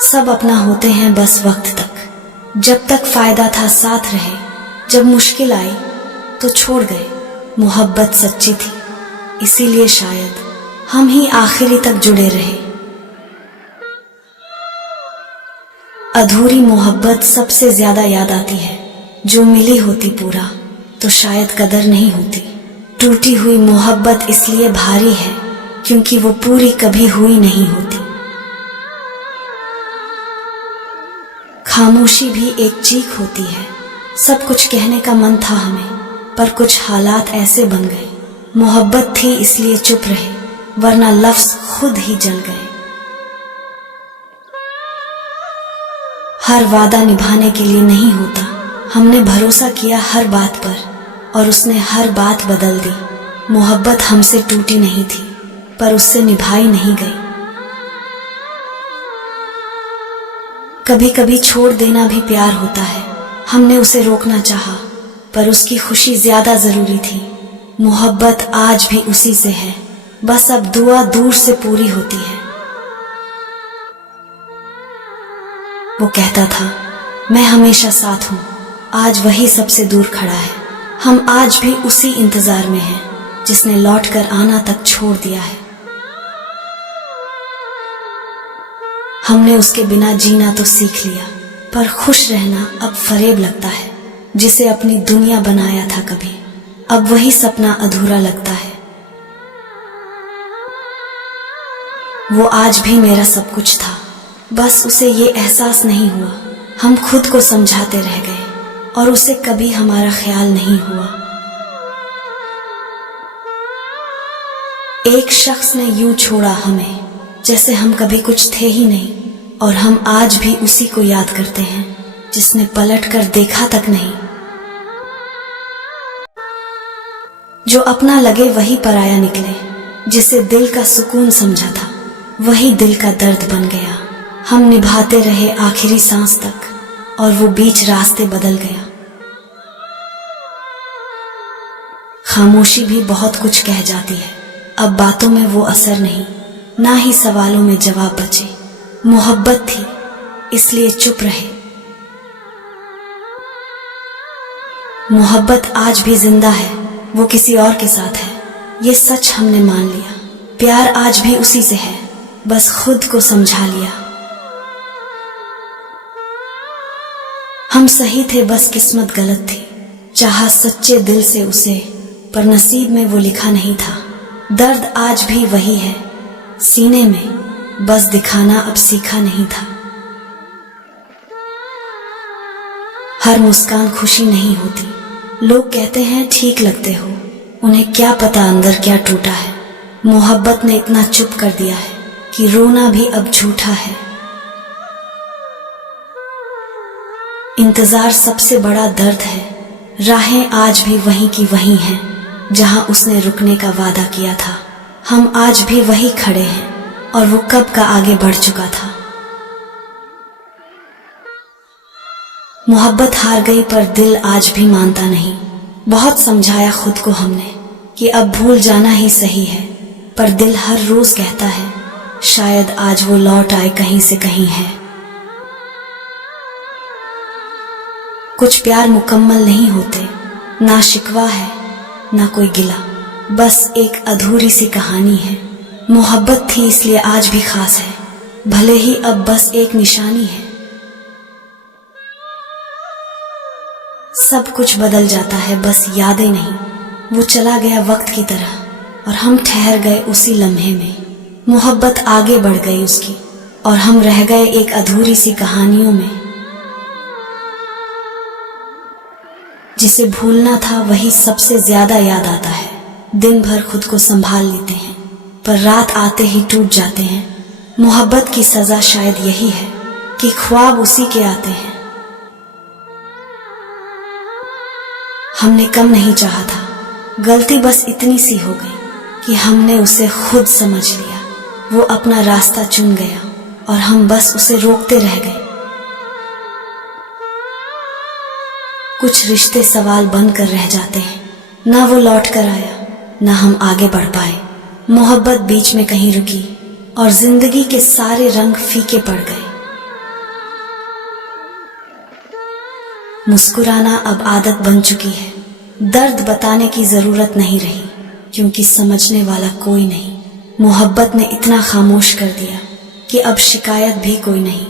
सब अपना होते हैं बस वक्त तक, जब तक फायदा था साथ रहे, जब मुश्किल आई तो छोड़ गए। मोहब्बत सच्ची थी, इसीलिए शायद हम ही आखिरी तक जुड़े रहे। अधूरी मोहब्बत सबसे ज्यादा याद आती है, जो मिली होती पूरा तो शायद कदर नहीं होती। टूटी हुई मोहब्बत इसलिए भारी है क्योंकि वो पूरी कभी हुई नहीं होती। खामोशी भी एक चीख होती है। सब कुछ कहने का मन था हमें, पर कुछ हालात ऐसे बन गए। मोहब्बत थी इसलिए चुप रहे, वरना लफ्ज खुद ही जल गए। हर वादा निभाने के लिए नहीं होता। हमने भरोसा किया हर बात पर और उसने हर बात बदल दी। मोहब्बत हमसे टूटी नहीं थी, पर उससे निभाई नहीं गई। कभी कभी छोड़ देना भी प्यार होता है। हमने उसे रोकना चाहा, पर उसकी खुशी ज्यादा जरूरी थी। मोहब्बत आज भी उसी से है, बस अब दुआ दूर से पूरी होती है। वो कहता था मैं हमेशा साथ हूं, आज वही सबसे दूर खड़ा है। हम आज भी उसी इंतजार में हैं, जिसने लौट कर आना तक छोड़ दिया है। हमने उसके बिना जीना तो सीख लिया, पर खुश रहना अब फरेब लगता है। जिसे अपनी दुनिया बनाया था कभी, अब वही सपना अधूरा लगता है। वो आज भी मेरा सब कुछ था, बस उसे ये एहसास नहीं हुआ। हम खुद को समझाते रह गए और उसे कभी हमारा ख्याल नहीं हुआ। एक शख्स ने यूं छोड़ा हमें, जैसे हम कभी कुछ थे ही नहीं, और हम आज भी उसी को याद करते हैं, जिसने पलट कर देखा तक नहीं। जो अपना लगे वही पराया निकले, जिसे दिल का सुकून समझा था वही दिल का दर्द बन गया। हम निभाते रहे आखिरी सांस तक, और वो बीच रास्ते बदल गया। खामोशी भी बहुत कुछ कह जाती है, अब बातों में वो असर नहीं, ना ही सवालों में जवाब बचे। मोहब्बत थी इसलिए चुप रहे। मोहब्बत आज भी जिंदा है, वो किसी और के साथ है, ये सच हमने मान लिया। प्यार आज भी उसी से है, बस खुद को समझा लिया। हम सही थे, बस किस्मत गलत थी। चाहा सच्चे दिल से उसे, पर नसीब में वो लिखा नहीं था। दर्द आज भी वही है सीने में, बस दिखाना अब सीखा नहीं था। हर मुस्कान खुशी नहीं होती। लोग कहते हैं ठीक लगते हो, उन्हें क्या पता अंदर क्या टूटा है। मोहब्बत ने इतना चुप कर दिया है कि रोना भी अब झूठा है। इंतजार सबसे बड़ा दर्द है। राहें आज भी वहीं की वहीं हैं, जहां उसने रुकने का वादा किया था। हम आज भी वही खड़े हैं, और वो कब का आगे बढ़ चुका था। मोहब्बत हार गई, पर दिल आज भी मानता नहीं। बहुत समझाया खुद को हमने कि अब भूल जाना ही सही है, पर दिल हर रोज कहता है शायद आज वो लौट आए कहीं से कहीं है। कुछ प्यार मुकम्मल नहीं होते, ना शिकवा है ना कोई गिला, बस एक अधूरी सी कहानी है। मोहब्बत थी इसलिए आज भी खास है, भले ही अब बस एक निशानी है। सब कुछ बदल जाता है, बस यादें नहीं। वो चला गया वक्त की तरह, और हम ठहर गए उसी लम्हे में। मोहब्बत आगे बढ़ गई उसकी, और हम रह गए एक अधूरी सी कहानियों में। जिसे भूलना था वही सबसे ज्यादा याद आता है। दिन भर खुद को संभाल लेते हैं, पर रात आते ही टूट जाते हैं। मोहब्बत की सजा शायद यही है कि ख्वाब उसी के आते हैं। हमने कम नहीं चाहा था, गलती बस इतनी सी हो गई कि हमने उसे खुद समझ लिया। वो अपना रास्ता चुन गया, और हम बस उसे रोकते रह गए। कुछ रिश्ते सवाल बनकर रह जाते हैं, ना वो लौट कर आया ना हम आगे बढ़ पाए। मोहब्बत बीच में कहीं रुकी, और जिंदगी के सारे रंग फीके पड़ गए। मुस्कुराना अब आदत बन चुकी है, दर्द बताने की जरूरत नहीं रही, क्योंकि समझने वाला कोई नहीं। मोहब्बत ने इतना खामोश कर दिया कि अब शिकायत भी कोई नहीं।